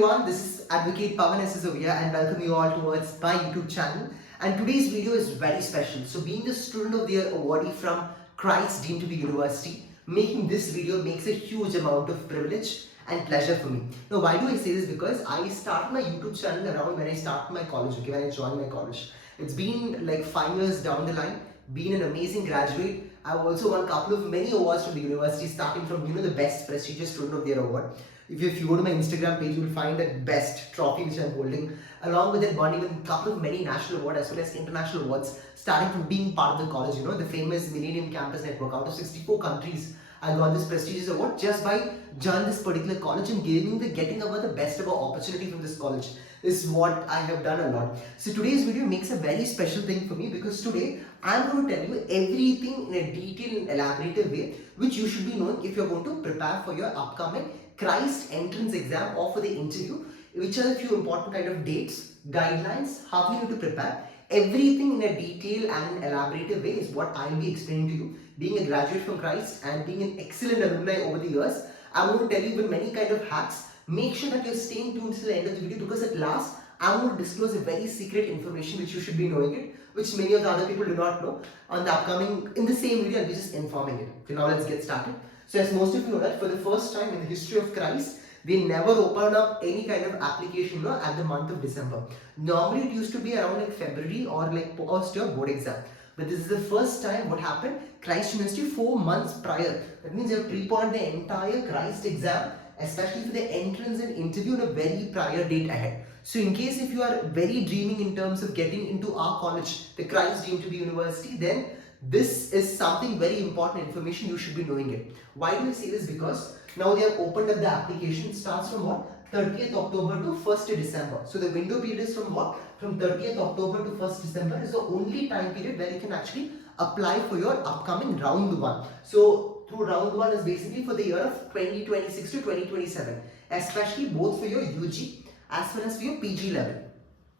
Everyone, this is Advocate Pawan SS over here and welcome you all towards my YouTube channel. And today's video is very special. So being the Student of the Year awardee from Christ deemed to be university, making this video makes a huge amount of privilege and pleasure for me. Now why do I say this? Because I started my YouTube channel around when I started my college, okay, when I joined my college. It's been like 5 years down the line, been an amazing graduate. I've also won a couple of many awards from the university, starting from the best prestigious Student of the Year award. If you go to my Instagram page, you will find that best trophy which I'm holding. Along with that, won even a couple of many national awards as well as international awards, starting from being part of the college. The famous Millennium Campus Network. Out of 64 countries, I got this prestigious award just by joining this particular college and getting about the best of our opportunity from this college. This is what I have done a lot. So today's video makes a very special thing for me because today I'm going to tell you everything in a detailed and elaborative way which you should be knowing if you're going to prepare for your upcoming Christ entrance exam or for the interview, which are a few important kind of dates, guidelines, how you need to prepare. Everything in a detailed and an elaborative way is what I'll be explaining to you. Being a graduate from Christ and being an excellent alumni over the years, I'm going to tell you with many kind of hacks. Make sure that you're staying tuned till the end of the video because at last, I'm going to disclose a very secret information which you should be knowing it, which many of the other people do not know. On the upcoming, in the same video, I'll be just informing it. Okay, now let's get started. So as most of you know that for the first time in the history of Christ, they never opened up any kind of application at the month of December. Normally it used to be around like February or like post your board exam. But this is the first time what happened, Christ University 4 months prior. That means they have preponed the entire Christ exam, especially for the entrance and interview on a very prior date ahead. So in case if you are very dreaming in terms of getting into our college, the Christ deemed to be university, then this is something very important information, you should be knowing it. Why do I say this? Because now they have opened up the application. It starts from what? 30th October to 1st December. So the window period is from what? From 30th October to 1st December is the only time period where you can actually apply for your upcoming round 1. So through round 1 is basically for the year of 2026 to 2027, especially both for your UG as well as for your PG level.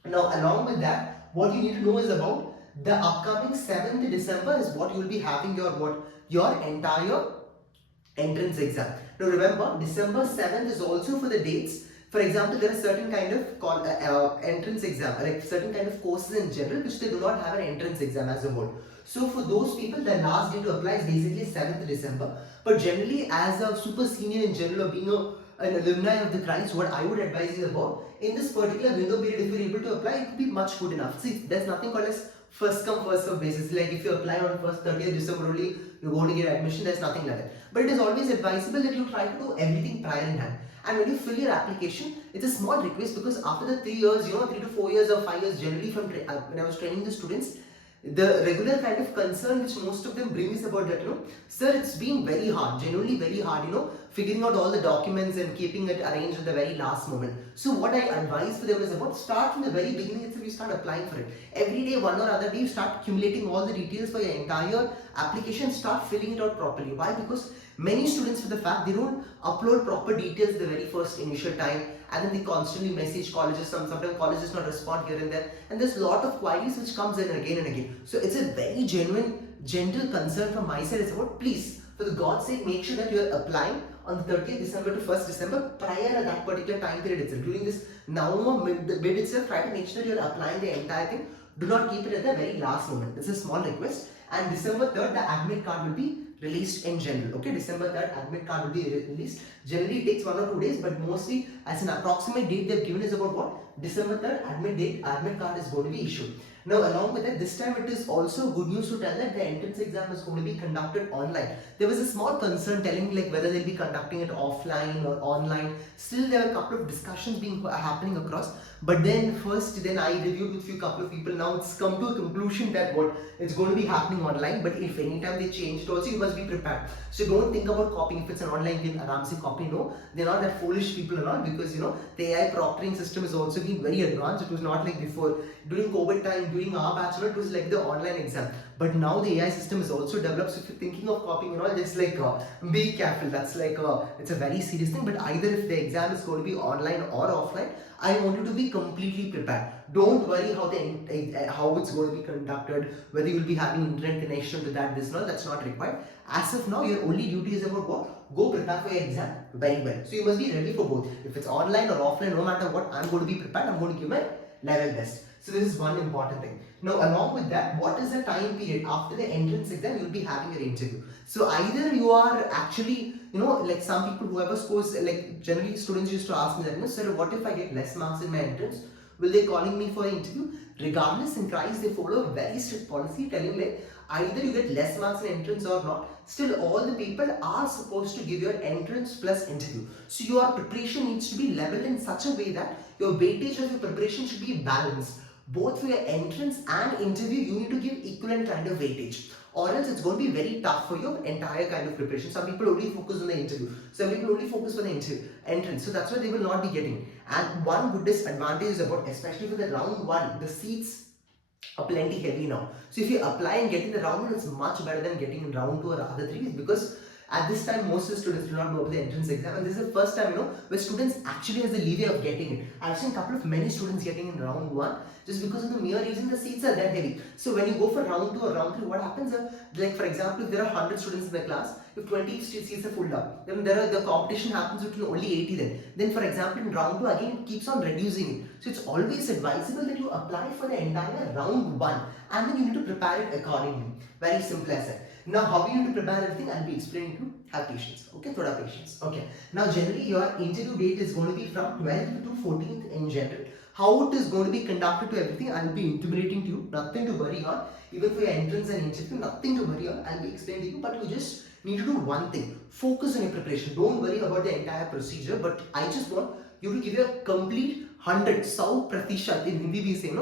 Now along with that, what you need to know is about the upcoming 7th December is what you will be having your entire entrance exam. Now remember, December 7th is also for the dates. For example, there are certain kind of entrance exam, like certain kind of courses in general which they do not have an entrance exam as a whole. So for those people, the last day to apply is basically 7th December. But generally, as a super senior in general or being an alumni of the Christ, what I would advise you about, in this particular window period, if you're able to apply, it would be much good enough. See, there's nothing called as first come first serve basis. Like if you apply on 30th December only, you're going to get admission. There's nothing like that. But it is always advisable that you try to do everything prior in hand. And when you fill your application, it's a small request because after the 3 years, 3 to 4 years or 5 years, generally from when I was training the students, the regular kind of concern which most of them bring is about that, sir, it's been very hard, genuinely very hard, figuring out all the documents and keeping it arranged at the very last moment. So what I advise for them is about start from the very beginning itself, you start applying for it. Every day, one or other day, you start accumulating all the details for your entire application, start filling it out properly. Why? Because many students, for the fact they don't upload proper details the very first initial time, and then they constantly message colleges. Sometimes colleges not respond here and there, and there's a lot of queries which comes in again and again. So it's a very genuine, gentle concern from my side. It's about, please, for the God's sake, make sure that you are applying on the 30th December to 1st December prior to that particular time period itself. During this November mid itself, try to make sure that you are applying the entire thing. Do not keep it at the very last moment. This is a small request. And December 3rd, the admit card will be released in general. Okay, December 3rd, admit card will be released. Generally, it takes 1 or 2 days, but mostly as an approximate date they've given is about what? December 3rd, admit card is going to be issued. Now, along with that, this time it is also good news to tell that the entrance exam is going to be conducted online. There was a small concern telling like whether they'll be conducting it offline or online. Still, there are a couple of discussions happening across. But then I reviewed with a couple of people. Now it's come to a conclusion that it's going to be happening online. But if anytime they change it also, you must be prepared. So don't think about copying. If it's an online game, Aramsi copy. No, they're not that foolish people and all, because the AI proctoring system has also been very advanced. It was not like before. During COVID time, during our bachelor, it was like the online exam. But now the AI system is also developed. So if you're thinking of copying and all, just like be careful. That's like it's a very serious thing. But either if the exam is going to be online or offline, I want you to be completely prepared. Don't worry how it's going to be conducted, whether you'll be having internet connection to that, this, no, that's not required. As of now, your only duty is about what? Go prepare for your exam very well. So you must be ready for both. If it's online or offline, no matter what, I'm going to be prepared. I'm going to give my level best. So this is one important thing. Now, along with that, what is the time period after the entrance exam? You'll be having your interview. So either you are actually, like some people, whoever scores, like generally students used to ask me that, sir, what if I get less marks in my entrance? Will they calling me for an interview? Regardless, in CRISE, they follow a very strict policy telling like either you get less marks in entrance or not. Still, all the people are supposed to give your entrance plus interview. So your preparation needs to be leveled in such a way that your weightage of your preparation should be balanced. Both for your entrance and interview, you need to give equivalent kind of weightage, or else it's going to be very tough for your entire kind of preparation. Some people only focus on the interview, some people only focus on the entrance, so that's why they will not be getting. And one good disadvantage is about, especially for the round one, the seats are plenty heavy now. So if you apply and get in the round one, it's much better than getting in round two or other three, because at this time most of the students do not know about the entrance exam, and this is the first time where students actually has the leeway of getting it. I've seen a couple of many students getting in round one just because of the mere reason the seats are that heavy. So when you go for round two or round three, what happens? Like for example, if there are 100 students in the class, if 20 seats are full up, then the competition happens between only 80 then. Then for example, in round two again it keeps on reducing it. So it's always advisable that you apply for the entire round one, and then you need to prepare it accordingly. Very simple as that. Now, how you need to prepare everything, I'll be explaining to you. Have patience. Okay, thoda patience. Okay. Now, generally, your interview date is going to be from 12th to 14th in general. How it is going to be conducted to everything, I'll be intimating to you. Nothing to worry on. Even for your entrance and interview, nothing to worry on. I'll be explaining to you. But you just need to do one thing. Focus on your preparation. Don't worry about the entire procedure. But I just want you to give your complete 100, 100% in Hindi we say,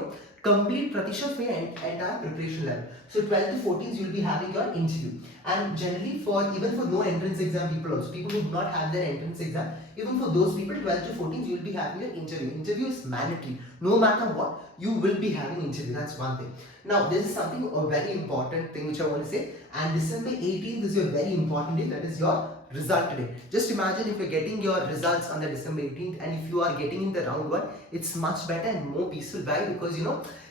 complete pratishat for your entire preparation level. So 12 to 14th you'll be having your interview, and generally even for no entrance exam people also, people who do not have their entrance exam, even for those people 12 to 14th you'll be having your interview. Interview is mandatory. No matter what, you will be having interview. That's one thing. Now this is something, a very important thing which I want to say, and December 18th is your very important day, that is your result today. Just imagine if you're getting your results on the December 18th, and if you are getting in the round one, it's much better and more peaceful. Why? Because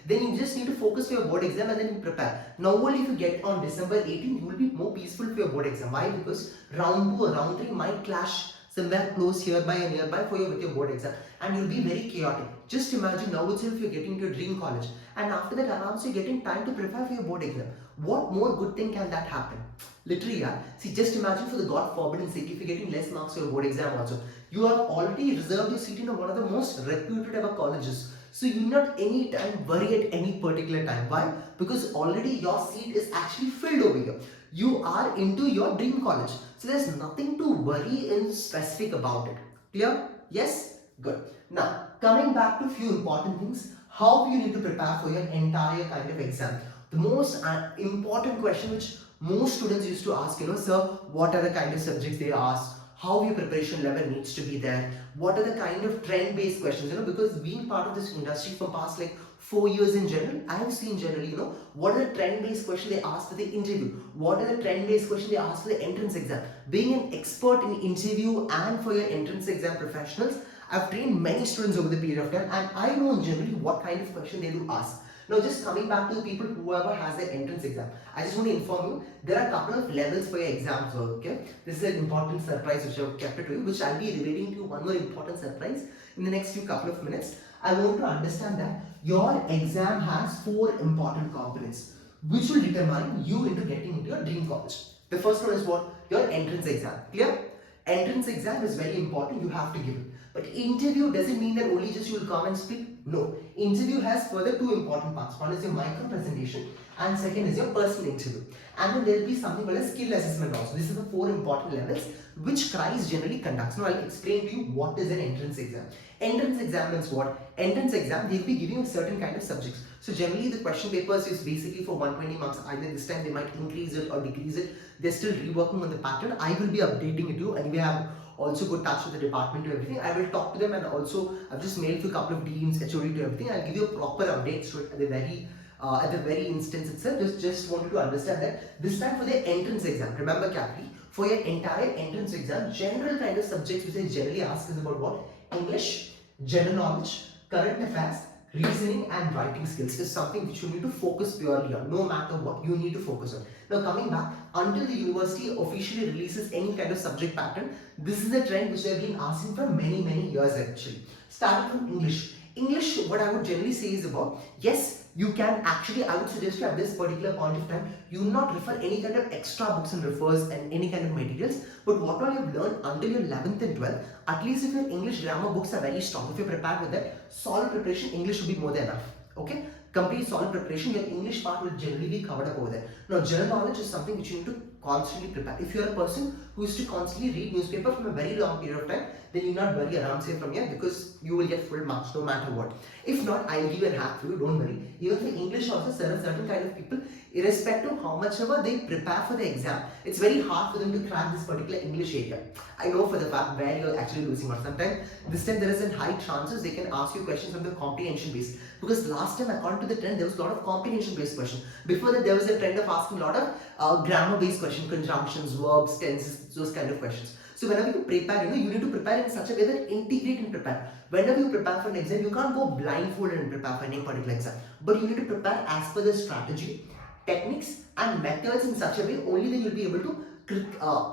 then you just need to focus for your board exam and then you prepare. Now only if you get on December 18th, you will be more peaceful for your board exam. Why? Because round 2 or round 3 might clash somewhere close hereby and nearby with your board exam, and you'll be very chaotic. Just imagine now itself you're getting into a dream college, and after that around you're getting time to prepare for your board exam. What more good thing can that happen? Literally, yeah. See, just imagine, for the God forbidden sake, if you're getting less marks for your board exam also, you have already reserved your seat in one of the most reputed ever colleges. So you not any time worry at any particular time. Why? Because already your seat is actually filled over here. You are into your dream college. So there's nothing to worry in specific about it. Clear? Yes? Good. Now, coming back to few important things, how you need to prepare for your entire kind of exam. The most important question which most students used to ask, sir, what are the kind of subjects they ask? How your preparation level needs to be there? What are the kind of trend-based questions? Because being part of this industry for past like 4 years in general, I have seen generally, what are the trend-based questions they ask for the interview? What are the trend-based questions they ask for the entrance exam? Being an expert in interview and for your entrance exam professionals, I've trained many students over the period of time, and I know generally what kind of question they do ask. Now, just coming back to the people whoever has their entrance exam, I just want to inform you, there are a couple of levels for your exams, okay? This is an important surprise which I've kept it to you, which I'll be revealing to you one more important surprise in the next few couple of minutes. I want to understand that your exam has 4 important components, which will determine you into getting into your dream college. The first one is what? Your entrance exam. Clear? Entrance exam is very important, you have to give it. But interview doesn't mean that only just you will come and speak. No. Interview has further 2 important parts. One is your micro presentation, and second is your personal interview. And then there will be something called a skill assessment also. This is the 4 important levels which CRISE generally conducts. Now I'll explain to you what is an entrance exam. Entrance exam means what? Entrance exam, they'll be giving you certain kind of subjects. So generally the question papers is basically for 120 marks. Either this time they might increase it or decrease it. They're still reworking on the pattern. I will be updating it to you, and we have also good touch with the department to everything. I will talk to them, and also I've just mailed to a couple of deans, HOD to everything. I'll give you a proper update to it at the very at the very instance itself. Just wanted to understand that this time for the entrance exam, remember carefully, for your entire entrance exam, general kind of subjects which they generally ask is about what? English, general knowledge, current affairs, reasoning and writing skills is something which you need to focus purely on. No matter what, you need to focus on. Now coming back, until the university officially releases any kind of subject pattern, this is a trend which they have been asking for many years actually. Starting from English. English, what I would generally say is about, yes, you can actually, I would suggest you at this particular point of time, you will not refer any kind of extra books and refers and any kind of materials, but what all you have learned until your 11th and 12th, at least if your English grammar books are very strong, if you're prepared with that, solid preparation, English will be more than enough. Okay? Complete solid preparation, your English part will generally be covered up over there. Now, general knowledge is something which you need to constantly prepare. If you're a person who used to constantly read newspaper from a very long period of time, then you not worry around say from here because you will get full marks no matter what. If not, I'll give you a hack for you, don't worry. Even for English also, there are certain kind of people, irrespective of how much ever they prepare for the exam, it's very hard for them to crack this particular English area. I know for the fact where you're actually losing out. Sometimes this time there is a high chances they can ask you questions from the comprehension base. Because last time according to the trend, there was a lot of comprehension based question. Before that, there was a trend of asking a lot of grammar based question, conjunctions, verbs, tenses, those kind of questions. So whenever you prepare, you need to prepare in such a way that integrate and prepare. Whenever you prepare for an exam, you can't go blindfolded and prepare for any particular exam. But you need to prepare as per the strategy, techniques and methods in such a way, only then you'll be able to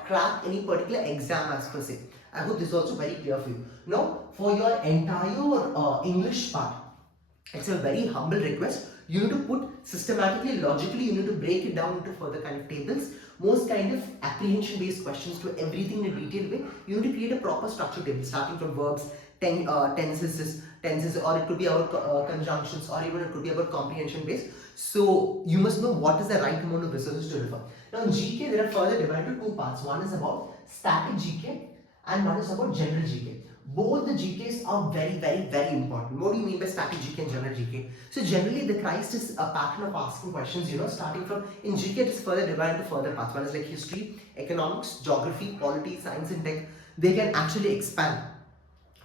crack any particular exam as per se. I hope this is also very clear for you. Now, for your entire English part, it's a very humble request. You need to put systematically, logically, you need to break it down into further kind of tables. Most kind of apprehension based questions to everything in a detailed way. You need to create a proper structure table starting from verbs, tenses, or it could be about conjunctions, or even it could be about comprehension based. So you must know what is the right amount of resources to refer. Now in GK, there are further divided into two parts. One is about static GK and one is about general GK. Both the GKs are very important. What do you mean by static GK and general GK? So generally the Christ is a pattern of asking questions, starting from, in GK it is further divided into further parts. One is like history, economics, geography, polity, science and tech. They can actually expand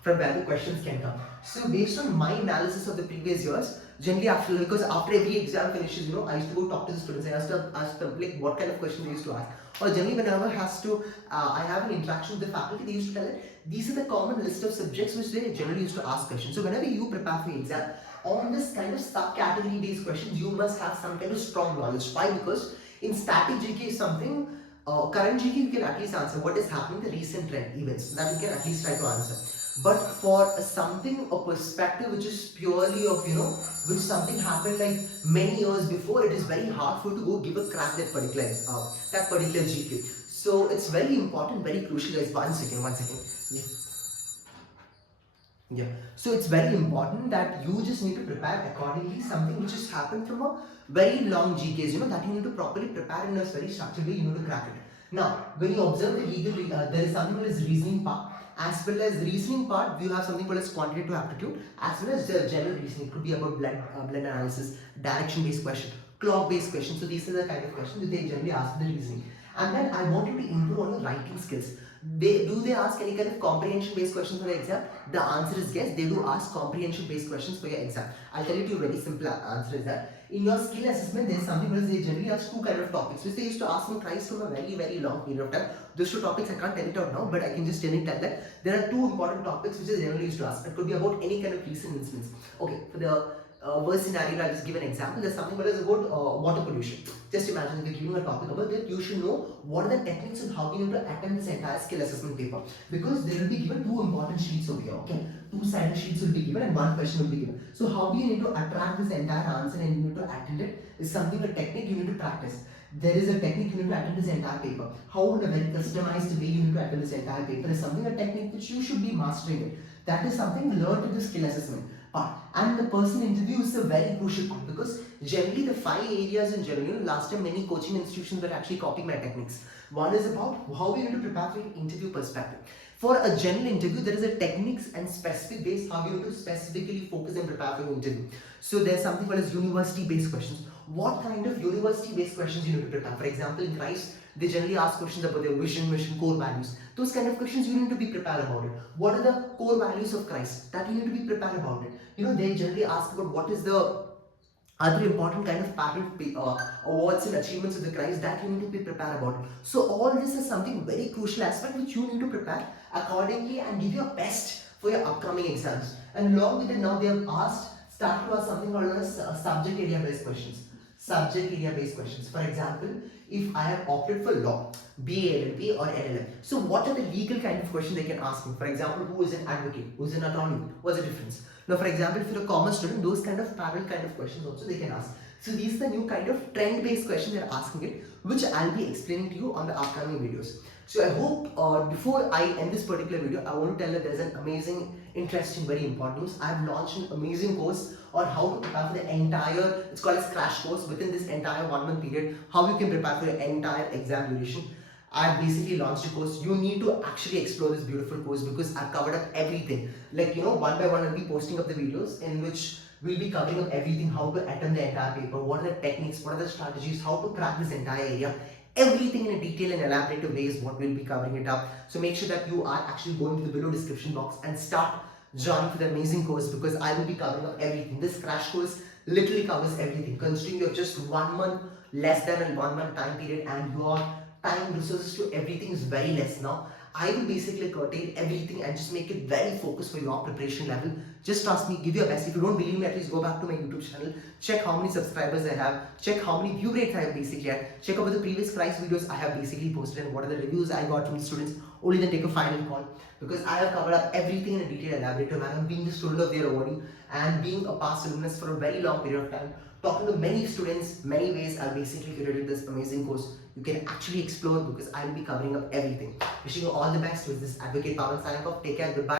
from where the questions can come. So based on my analysis of the previous years, generally because after every exam finishes, I used to go talk to the students. I ask them like what kind of questions they used to ask. Or generally whenever I have an interaction with the faculty, they used to tell it, these are the common list of subjects which they generally used to ask questions. So whenever you prepare for your exam, on this kind of subcategory based questions, you must have some kind of strong knowledge. Why? Because in static GK is something, current GK you can at least answer what is happening, the recent trend events, that you can at least try to answer. But for something, a perspective which is purely of, which something happened like many years before, it is very hard for you to go give a crack that particular GK. So it's very important, very crucial guys. One second. Yeah. So it's very important that you just need to prepare accordingly, something which has happened from a very long GKs, that you need to properly prepare in a very structured way, you need to crack it. Now, when you observe the there is something called as reasoning part. As well as reasoning part, you have something called as quantitative aptitude, as well as the general reasoning. It could be about blend analysis, direction based question, clock based question. So these are the kind of questions that they generally ask in the reasoning. And then I want you to improve on your writing skills. Do they ask any kind of comprehension based questions for the exam? The answer is yes, they do ask comprehension based questions for your exam. I'll tell you a very simple answer is that in your skill assessment, there's something where they generally ask two kind of topics, which they used to ask me twice from a very long period of time. Those two topics I can't tell it out now, but I can just tell that there are two important topics which they generally used to ask. It could be about any kind of recent incidents. Okay, for the worst scenario, I'll just give an example. There's something that is about water pollution. Just imagine if you're giving a topic about that, you should know what are the techniques and how you need to attempt this entire skill assessment paper. Because there will be given two important sheets over here, okay? Two-sided sheets will be given and one question will be given. So how do you need to attract this entire answer and you need to attend it is something, a technique you need to practice. There is a technique you need to attend this entire paper. How in a very customized way you need to attend this entire paper is something, a technique which you should be mastering it. That is something learned in the skill assessment part. And the person interview is a very crucial part because generally the 5 areas in general, last time many coaching institutions were actually copying my techniques. One is about how we need to prepare for an interview perspective. For a general interview, there is a techniques and specific ways how you need to specifically focus and prepare for an interview. So there's something called as university-based questions. What kind of university-based questions you need to prepare? For example, in Christ, they generally ask questions about their vision, mission, core values. Those kind of questions you need to be prepared about it. What are the core values of Christ? That you need to be prepared about it. They generally ask about what is the other important kind of awards and achievements of the Christ that you need to be prepared about. So all this is something very crucial aspect which you need to prepare accordingly and give your best for your upcoming exams. And along with it, now they have start to ask something called as subject area based questions. Subject area based questions. For example, if I have opted for law, BA, or LLM. So what are the legal kind of questions they can ask me? For example, who is an advocate? Who is an attorney? What's the difference? Now, for example, if you're a commerce student, those kind of parallel kind of questions also they can ask. So these are the new kind of trend-based questions they're asking it, which I'll be explaining to you on the upcoming videos. So I hope before I end this particular video, I want to tell that there's an amazing, interesting, very important news. I've launched an amazing course on how to prepare for the entire, it's called as crash course, within this entire 1 month period, how you can prepare for your entire exam duration. I've basically launched a course. You need to actually explore this beautiful course because I've covered up everything. Like, one by one, I'll be posting up the videos in which we'll be covering up everything, how to attempt the entire paper, what are the techniques, what are the strategies, how to crack this entire area. Everything in a detailed and elaborative way is what we'll be covering it up. So make sure that you are actually going to the below description box and start joining for the amazing course because I will be covering up everything. This crash course literally covers everything. Considering you have just 1 month, less than a 1 month time period, and your time resources to everything is very less now. I will basically curtail everything and just make it very focused for your preparation level. Just trust me, give your best. If you don't believe me, at least go back to my YouTube channel, check how many subscribers I have, check how many view rates I have basically had, check out the previous price videos I have basically posted and what are the reviews I got from the students. Only then take a final call because I have covered up everything in a detailed elaborative manner, being the student of their awardee and being a past alumnus for a very long period of time. Talking to many students, many ways, I'll basically created this amazing course. You can actually explore because I'll be covering up everything. Wishing you all the best with this Advocate Pawan signing off. Take care. Goodbye.